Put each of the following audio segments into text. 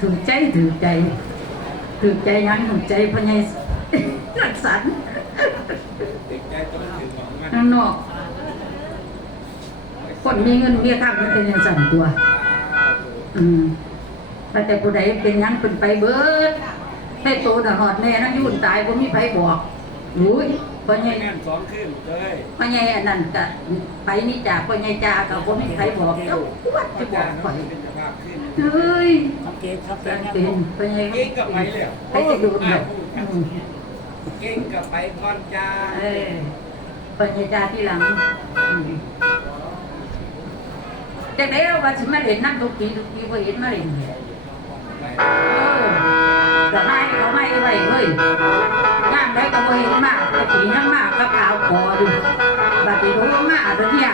ถือใจถือใจถือใจยังถือใจพญายรักษาเด็กใจต้องถึงของมันข้างนอกคนมีเงินมีค่ามันเป็นอย่างสั่นตัว อืมแต่แต่ผู้ใดเป็นหยังเป็นไปเบิดให้โตน่ะหอดแน่นะยุ่นตายบ่มีไผบอกอุ้ยพ่อใหญ่ไม่งั้นสองขึ้นเลยพ่อใหญ่อันนั้นก็ไปนี่จากพ่อใหญ่จาก็บ่มีไผบอกเจ้าวัดพจะระบอเจ้ากข่อยเป็นเจ้าภาพขึ้นเฮ้ยสังเกตครับเป็เป็นนเป็นพ่อใหญ่เก่งกับไปเลยไปจะดูแบบอืมเก่งกับไปก่อนจ้าเออพ่อใหญ่จาที่หลังอืมจังได๋ว่าสิมาเล่นน้ำทุกทีทุกทีบ่เห็นมาเล่นเลยเออแต่ให้เขาไม่ไว้เว้ยย่างได้ก็บ่เห็นมากแต่ผียังมากก็ขาวคอดูบัดนี้รู้มากเดี๋ยวเนี่ย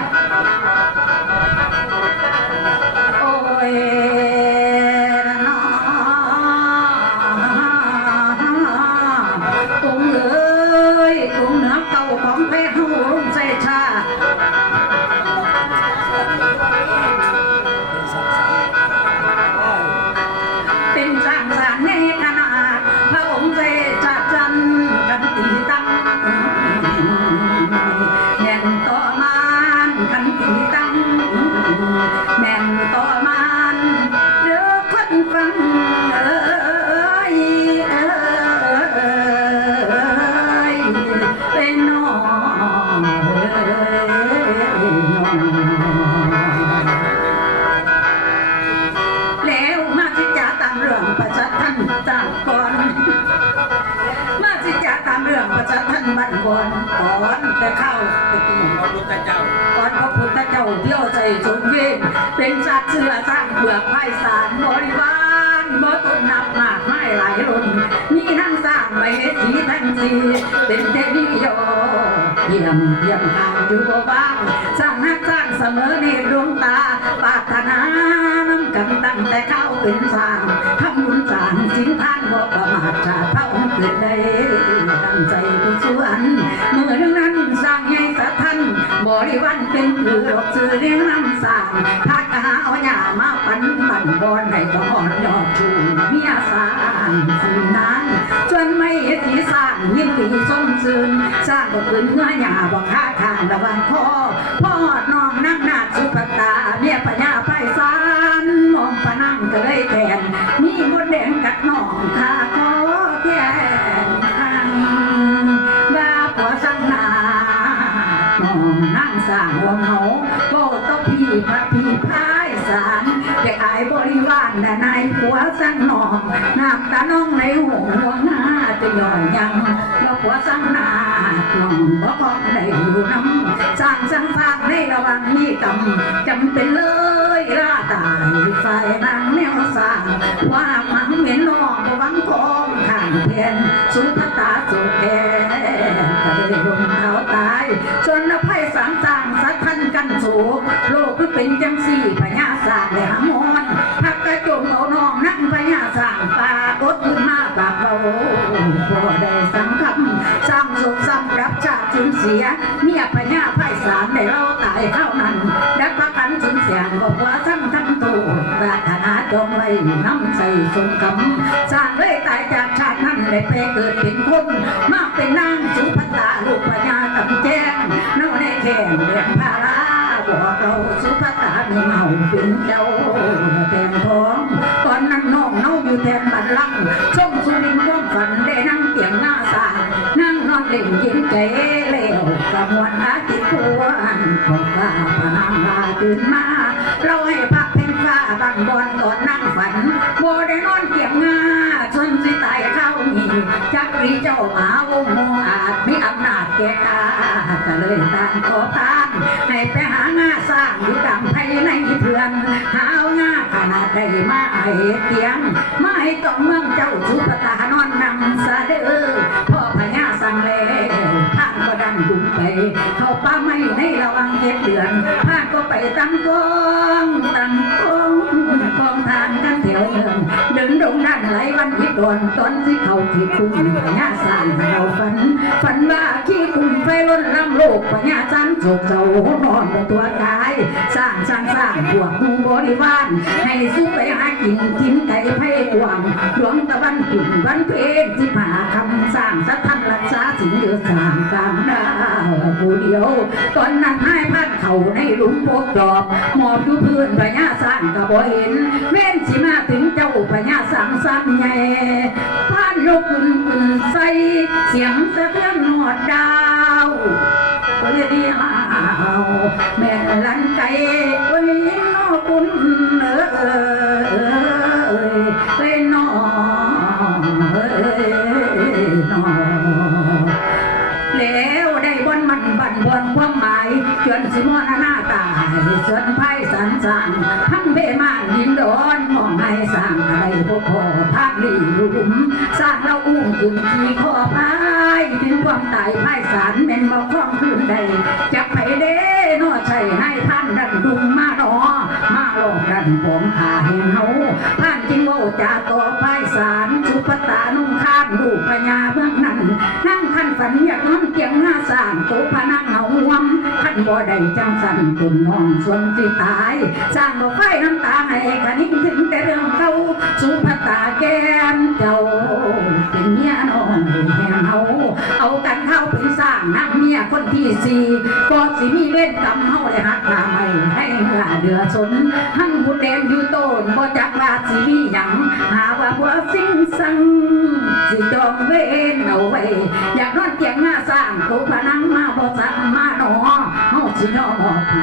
มาสิจาตามเรื่องประชาท่านบันบอนก่อนแต่เข้าตะกี้พระพุทธเจ้าก่อนพระพุทธเจ้าเที่ยวใจสมเวชเป็นสัตว์เสือสร้างเผือกไพศาลบริวารบ่ต้นนับมากไม่หลายล้นมีทั้งสร้างไว้สีทั้งสีเป็นเทวีโยเยี่ยมเยี่ยมทางอยู่บ่บ้างสร้างนักสร้างเสมอในดวงตาปรารถนาน้ำกันตั้งแต่เข้าเป็นสร้า บริวันเป็นเผือกสื่อเลี้ยงน้ำสางพักหาเอาหญ้ามาปันปันบอนให้ก็อ่อนยอดชูเมียสร้างสิ่งนั้นจนไม่สีสร้างยิ่งปีส้มซึนสร้างก็ขึ้นเงื้อหญ้าบอกค้าทางระวังคอพ่อน้องนัก และนายผัวสังนองน้ำตาน้องในหัวหน้าจะย่อยยังว่าผัวสังนาน้องบ่พอได้อยู่น้ำสร้างสร้างสร้างในระวังมีกรรมจำเป็นเลยล่าตายฝ่ายนางแนวสร้างว่าหมังเหม็นน้องบ่หวังคองข้างเพียนสุภตาสุแก่ก็เลยลงเท้าตายส่วนภัยสามสร้างสักพันกันสูโลกคือเป็นจังสี่ สูญเสียเมียพญาไพศาลได้เราตายเท่านั้นและประกันสูญเสียบอกว่าทั้งทั้งตัวปรารถนาจงไว้น้ำใส่สมกำสร้างเลยตายจากชาตินั้นได้ไปเกิดเป็นคนมาเป็นนางสุภตาลูกพญาตำแจ้งเน่าในแข่งเรียนพาราบอกเราสุภตาไมีเมาเป็นเจ้าแทนท้องตอนนั้นน้องเน่าอยู่แทนบันลังก์ชมสุรินทร์ความฝัน ล่นเย็นใจเลี้ยวกับวันอาทิตย์พวนของฟ้าพนางลาตื่นมาเราให้พักเป็นฟ้าบังบอนก่อนนั่งฝันโบได้นอนเตียงงาจนสิตายเข้านี่จักรีเจ้าหมาวงโมอาจมีอำนาจแก่กาก็เลยตามขอทานให้ไปหางาสร้างอยู่ดังภายในเพื่อนหาเอางาขนาดใดมาให้เตียงมาให้ต้องเมืองเจ้าสุป ตั้งกองตั้งกองกองทางกันแถวเดินเดินดงด้านไหลวันอีกดอนตอนที่เขาที่คุ้มพญาสานเราฝัน ฝันว่าขี้คุ้มไฟล้นลำโลกปัญาจันโศกเจ้านอนตัวกา สร้างสร้างสร้างพวกมูบริวารให้สุขไปหากินกินไก่ไผ่กวางดวงตะวันขึ้นวันเพศที่ผาคำสร้างสัทธรักษาสิ่งเดือดสร้างสร้างดาวผู้เดียวก่อนนั้นให้พัดเขาในหลุมโพกดอกหมอบอยู่พื้นพญาสร้างก็บ่เห็นเว้นสิมาถึงเจ้าพญาสร้างสร้างใหญ่ผ่านยกขึ้นขึ้นใสเสียงสะเทือนหอดดาวเฮ้ยดีฮา แม่ลันไก่เฮ้ยนอคุณเออเออเออเฮ้ยนอเฮ้ยนอแล้วได้บนมันบันบนความหมายจนสิมอนหน้าตายส่วนไพ่สันสังทั้งเบมานดินดอนมองให้สร้างอะไรพวกพอภาคลีลุมสร้างเราอุ้มขึ้นที่คอพายถึงความตายไพ่สารเป็นบ่คล้องคืนใดเด้ จาจาต่อไพ่สารสุปตานุ่งข้ามลูกพญาเบื้องนั้น นั่งขันฝันอยากนอนเตียงหน้าสร้างโตพนังเหาหวมขันบ่ได้จังสันตุนน้องส่วนสิตายสร้างบอกไฟน้ำตาให้ขนิ้งถึงแต่เรื่องเก่าสุภตาแก้มเจ้าเป็นเมียน้องแห่งเฮาเอากันเข้าเป็นสร้างนักเมียคนที่สี่ก็สิมีเล่นกรรมเฮาได้หักขาไม่ให้เมื่อเดือสนหั่งบุดแดงอยู่โต้นบ่จัก หาว่าบ่สิ่งสังสิจองเวนเอาไว้อยากนอนเตียงหน้าสร้างตัวพนังมาบ่สั่งมาหนอเฮาสิยอมอบให้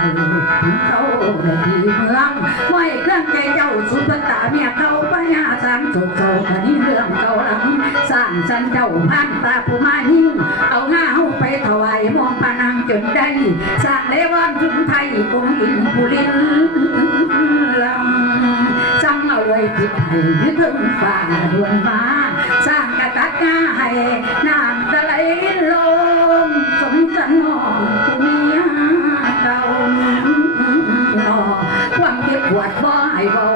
เขาได้ดีเมืองไว้เครื่องใจเจ้าสุภตาเมียเขาพญาสามสุขโศกนี้เรื่องเก่าหลังสร้างสันเจ้าพันตาผู้มายิ่งเอาหน้าเฮาไปถวายมองพนังจนได้สร้างเลวอนถึงไทยกงอินผู้ลินลำ วยติดให้ยึดถึงฝ่าดวนมา สร้างกระตักงาให้น้ำตะไหลลงสมสนองผู้มีเก่าหนอความเก็บปวดบ่ให้เบา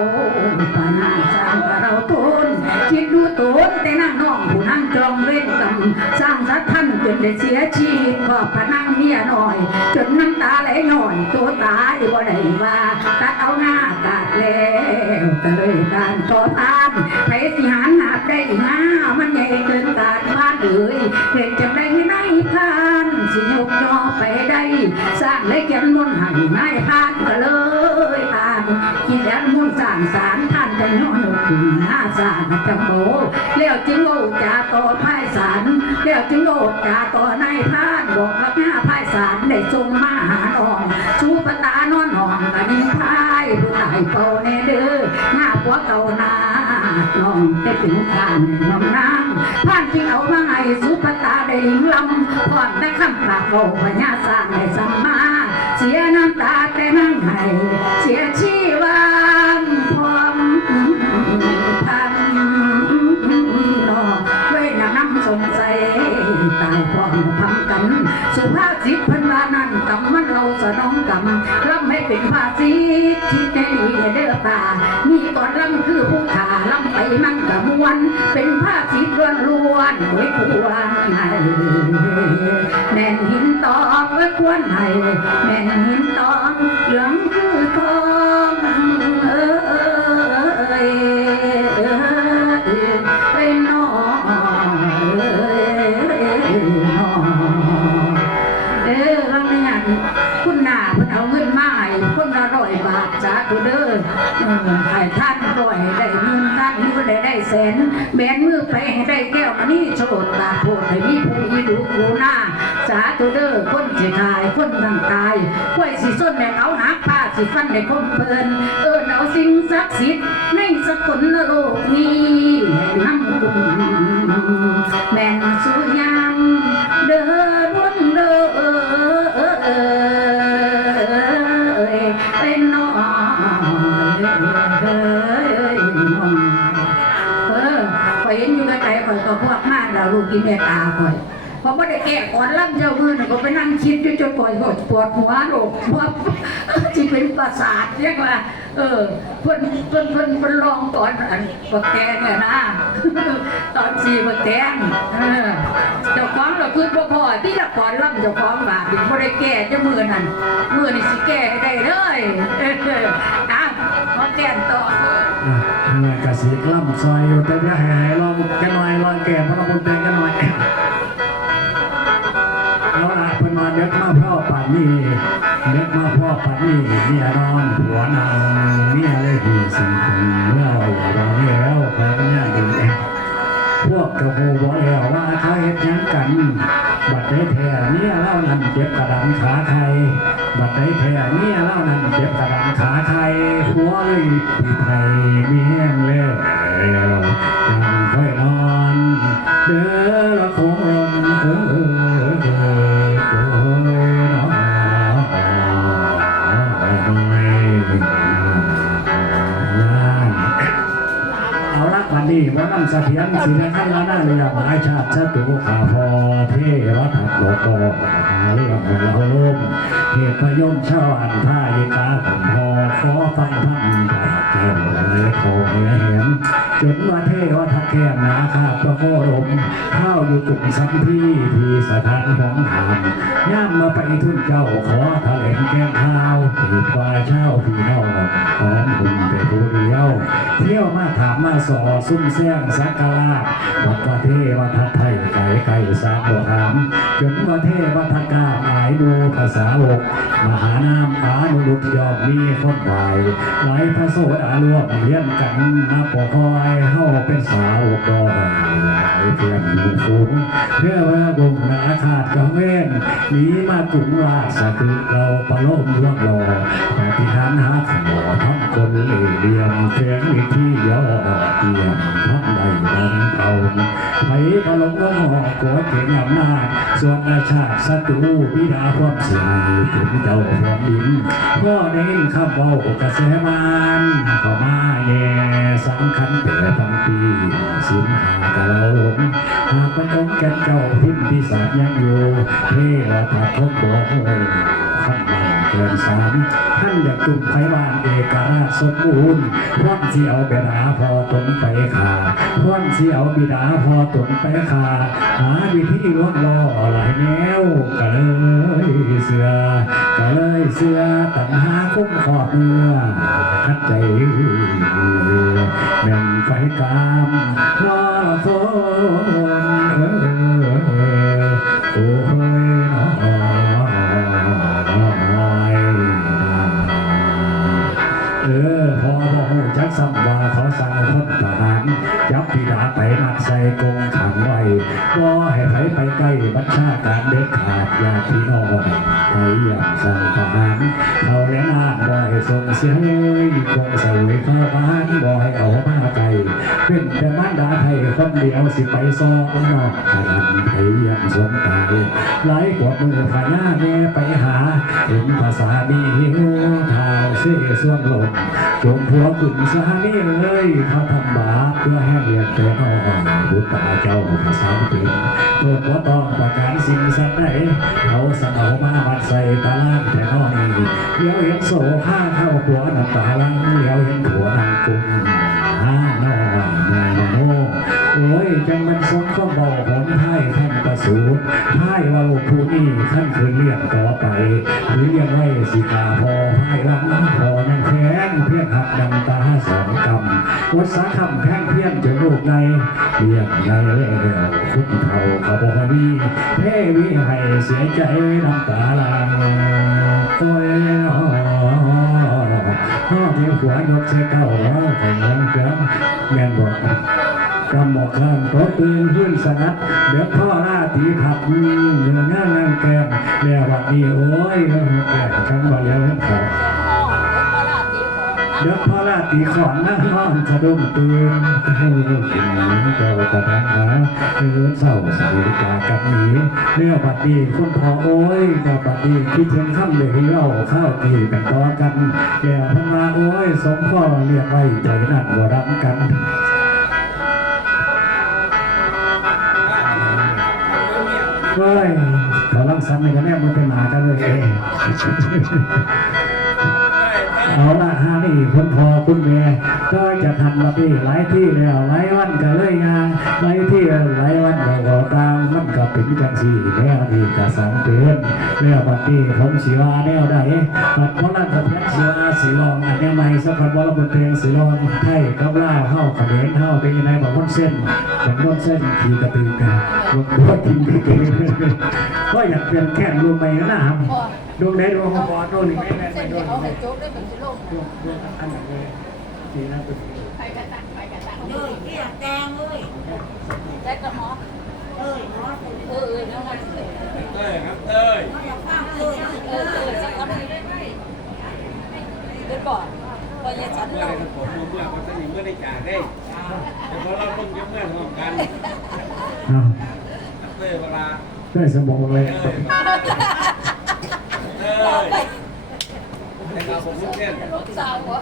ปานาสร้างกับเราทนคิดดูตนแต่นั่งน้องผู้นั่งจองเว้นกรรมสร้างสัตท่านจนได้เสียชีวิตก็พนังเมียหน่อย จนน้ำตาไหลหน่อยตัวตายบ่ได้ว่าตัดเอาหน้ากาดแล้วก็เลย ต่อทานไปสิหารหนาบได้หน้ามันใหญ่เกินกาบ้านเอ่ยเห็นจะได้ในพานสิยกยอไปได้ สร้างและเขียนมนต์ให้นายพานก็เลยอ่านคิดแอนมนต์สร้างสารท่านจะย้อนอกขึ้นหน้าสร้างจำโบแล้วจึงโอจาต่อพายสารแล้วจึงโอจาต่อนายพานบอกกับหน้าพายสารได้ทรงมาหาน้องชูปตานอนหองกันยิง องได้ถึงกางน้องนางพานที่เอามาให้สุปตาได้ลิงลำพร้อมแต่คำปราบโลพญาสร้างให้สัมมา เสียน้ำตาแต่นั่งให้เสียชี พันลานั่นกำมันเราสนองกำรับให้เป็นภาษีที่ในดีเด้อตามีก่อนลำคือผู้ขาลำไปมันกำมวน เป็นภาษีล้วนล้วนๆไว้ควรให้แม่นหินตองไว้ควรให้แม่นหินตองเหลือง ให้ท่านร้อยได้หมื่นท่านนี้ก็ได้ได้แสนแบนมือไปให้ได้แก้วอันนี้โชดตาโพดให้มีผู้อีดูกูหน้า สาตัวเด้อคนสิขายคนทางกายกล้วยสิส้นแม่เอาหักผ้าสิฟันในคมเพลินเอิ้นเอาสิ่งศักดิ์สิทธิ์ในสกลโลกนี้ให้นำคุณแม่นสุยา กินแม่ตาข่อยพอบ่ได้แก้ก่อนรับเจ้ามือหน่ะก็ไปนั่งคิดอยู่จนปวดหัวปวดหัวโรคปวดจิตเป็นประสาทเรียกว่า เออเพิ่นเพิ่นเพิ่นเพิ่นลองตอนอันบักแกงเนี่ยนะตอนสีบักแกงเจ้าของเราคือพ่อพ่อที่ละก่อนล่ำเจ้าของบาดบ่ได้แก้จะมือนั่นมือนี่สิแก้ให้ได้เลยเอออะมาแก้นต่อ อะทางกสิกล่ำซอยอยู่แต่จะหายลองกันหน่อยลองแก่พระบุญเป็นกันหน่อยเอาละเพิ่นมาเด็กมาพ่อป่านนี้เด็กมาพ่อป่านนี้เมียนอนผัวนางเมียเลยดีสิ่งถึงเล่าอย่าบอกแล้วพอกันยากดีพวกกระโหบอกแล้วว่าเขาเฮ็ดยังกัน บัดได้แท้เนี่ยเล่านั้นเจ็บกระดังขา นั่งเสถียรสินขั้นละหน้าเรือหมายชาติชาตุขาพอเทวทัตโลกหาเรื่องของเราลมเหตุพยมชาวอันท่ายิกาของพอ ขอฟังพันพระเจ้าเลยโคเหียเห็นจนว่าเทวทัตแก้มนาคาประโครมข้าวอยู่จุกสัมพีที่สถานของธรรมย่ามมาไปทุนเจ้าขอทะเลงแก้มข้าวถือปลาเช่าพี่น้องหอมหุ่นแต่ผู้เดียว เที่ยวมาถามมาสอซุ่มแซงสักการะบอกว่าเทวทัตไทยไก่ไก่สามบ่ถามจนว่าเทวทัตก้าหายดู ภาษาโลกมหานามปานุรุตยอมมีคนไหวหลพระโสดารวมเลี้ยงกันนับปคอยเฮาเป็นสาวดอยหลายเพื่อนหูฟูงเพื่อว่าบุญนาขาดกังเวนหนีมากุ่งราชคือเราประโลมล่วงรอปฏิหารหาขมอทำคนเลี่ยมเลียมเสียงที่ย่อเตียมทำไรดังเอาไผพะลงก็หอกกัวเก่งอำนาจส่วนอาชาติศัตรูพิดาความสียถึงเจ้าแผ่นดินพ่อเน้นข้าเบากระแสมานก็มาแย่สำคัญแต่ทั้งปีสินหากะเราหลงหากมันต้องแก่เจ้าพิมพิสารยังอยู่เทวทัตเขาบอกคำมันเกินสาม ท่านอยากจุดไฟบ้านเอกราชสมบูรณ์พ่อนที่เบิดาพอตนไปขาพ่อนที่เอาบิดาพอตนไปขาหาวิธีลวงล่อหลายแนวก็เลยเสือก็เลยเสือตัณหาคุ้มขอบเมื่อคัดใจแม่นไฟกามรอฝน แต่มารดาไทยคนเดียวสิไปซองนอกขนาดไทยยังสวมตายหลายกว่ามือพญาแม่ไปหา เห็นภาษาดีหิวเท้าเสียส่วนลมจงพัวกุนสานี่เลยเขาทำบาปเพื่อให้เรียนแต่น้องบุตรเจ้าภาษาตินตัวก็ต้องประการสิ่งสักไหนเขาสนอมาบัดใส่ตาลางแต่น้อยเดี๋ยวเห็นโซ่ข้าเข้าหัวน้ำตาลังเดี๋ยวเห็นหัวนางกุ้ง โอ้ยจังมันสมก็บอกผลให้ท่านประสูติให้ว่าลูกผู้นี้ขั้นคืนเรียกต่อไปหรือเรียกไว้สิกาพอให้รับน้ำพอนั่งแข้งเพียงหักดำตาสองกำวัดสาคำแข้งเพียงจะลูกในเรียกในแล้วคุณเท่าขาบอกวีเทวิให้เสียใจน้ำตาลางโอ้ยน้อพ่อเพียงหัวยกเสเก้าเราแข่งงินเกินแม่นบอก กำหมอกข้างโต๊ะตื่นขึ้นสนัดเดี๋ยวพ่อราตีขับอืมเนื้อเนื้อนั่งแกมแล้ววันนี้โอ้ยแล้วแกกันบ่แล้วขอเดี๋ยวพ่อราตีขอนนั่งนอนสะดุ้งตื่นให้ลูกกินเจ้าตะแพงหาเนื้อเศร้าสาวิกากับหนีเนื้อบัดดีคุณพ่อโอ้ยเนื้อบัดดีคิดถึงค่ำเดือดเล่าข้าวตีกันต่อกันแก่พันมาโอ้ยสมพ่อเรียกไว้ใจนั่นบ่รับกัน เฮ้ยขอรับซ้ำในกันแน่มันเป็นหมากันเลย เอาละฮานี่คุณพ่อคุณแม่ก็จะทันละพี่หลายที่แล้วหลายวันก็เลยงานหลายที่หลายวันก็ขอตามมันก็เป็นจังสี่แน่นี่ก็สองเดือนแล้วบัดนี้ผมสิว่าแนวใดบัดเพราะนั่นก็เพียงสิว่าสิลองอันนวใหม่สักคนว่าเราบนเพลงสิลองไทยกับล่าวเฮาเขมรเฮาเป็นยังไงบอกว่าเส้นบอกว่าเส้นขี่กระตือกันบอกว่ากินกระตือก็อยากเปลี่ยนแค่รวมไปนะครับ ดวงไหนดวงของบอดดวงนี้ไม่แม่นไปเส้นดวงเอานี้ให้โจ๊กได้เป็นกิโลดวงดวงอันไหนเลยสีน่าเป็นไปกระตักไปกระตักเอ้ยพี่แดงเลยได้กระหมอเอ้ยเนาะเออเออแล้วมันเต้ยครับเต้ยอยากฟังเอ้ยเออเออสักคำนี้ได้ไหมเดี๋ยวก่อนพอยันฉันเมื่อเราผมเมื่อวันนี้เมื่อได้จ่าได้แต่พอเราเพิ่งจะเมื่อทำกันอ้าวเต้ยเวลาได้สมองเลย เต้ยเต้ยแต่เราผมเล่นลูกสาวหัว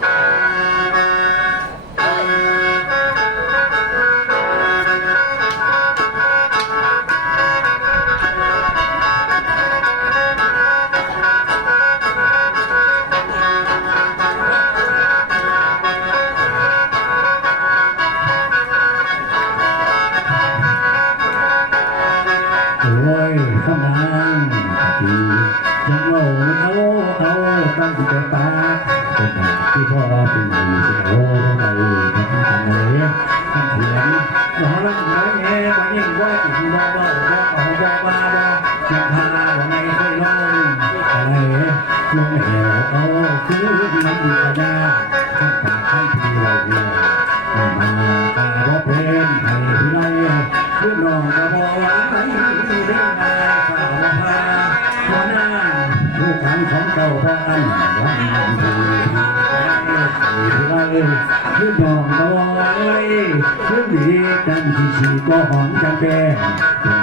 ตั้งแต่ปากคนไหนที่พ่อเป็นใหญ่เสียโอ้ไม่ทำทำเลยทำเถียงหมอรัง เรื่องดีกันที่ชีก็หอมจังแก่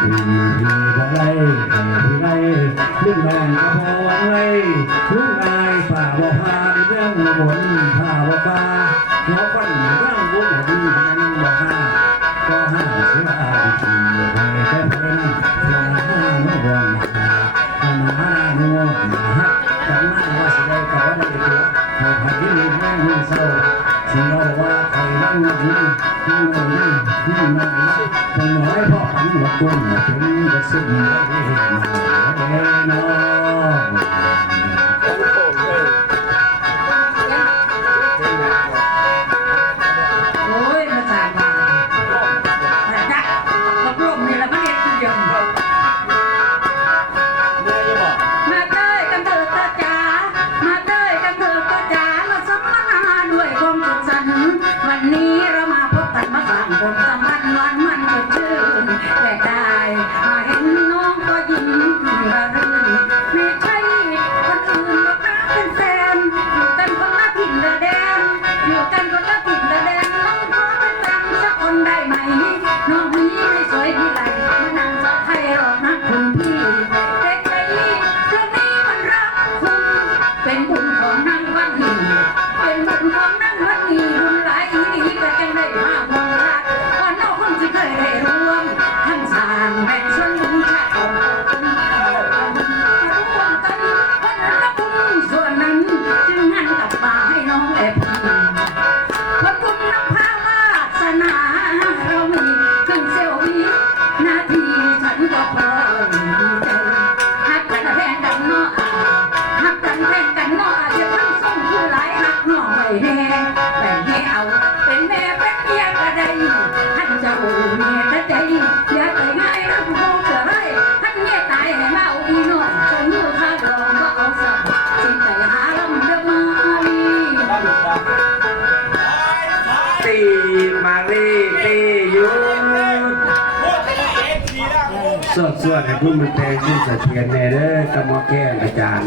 ทีพี่บอกไรพี่ไรขึ้นนอนกระบอกว่าไปลูกนายฝ่าบ่พาเรื่องบนผ่าบ่ฟ้าหัวฟันเรื่องวุ้นดีนั้นบ่ห้าก็ห้าเสียอาดีทีให้แค่เป็นเสียห้าโนวงห้าห้าโนวงฮะกันมาว่าสิได้กับว่าได้ตัวให้พาที่แม่งเศร้า สิเราว่าใครนั่งนั่งนั่งนั่งนั่งนั่งนั่งคนน้อยพ่อขันหัวก้นเป็นกระสุนได้เห็น เสื้อให้ผู้มันแทงผู้เสถียรแน่เด้อกรรมแก้อาจารย์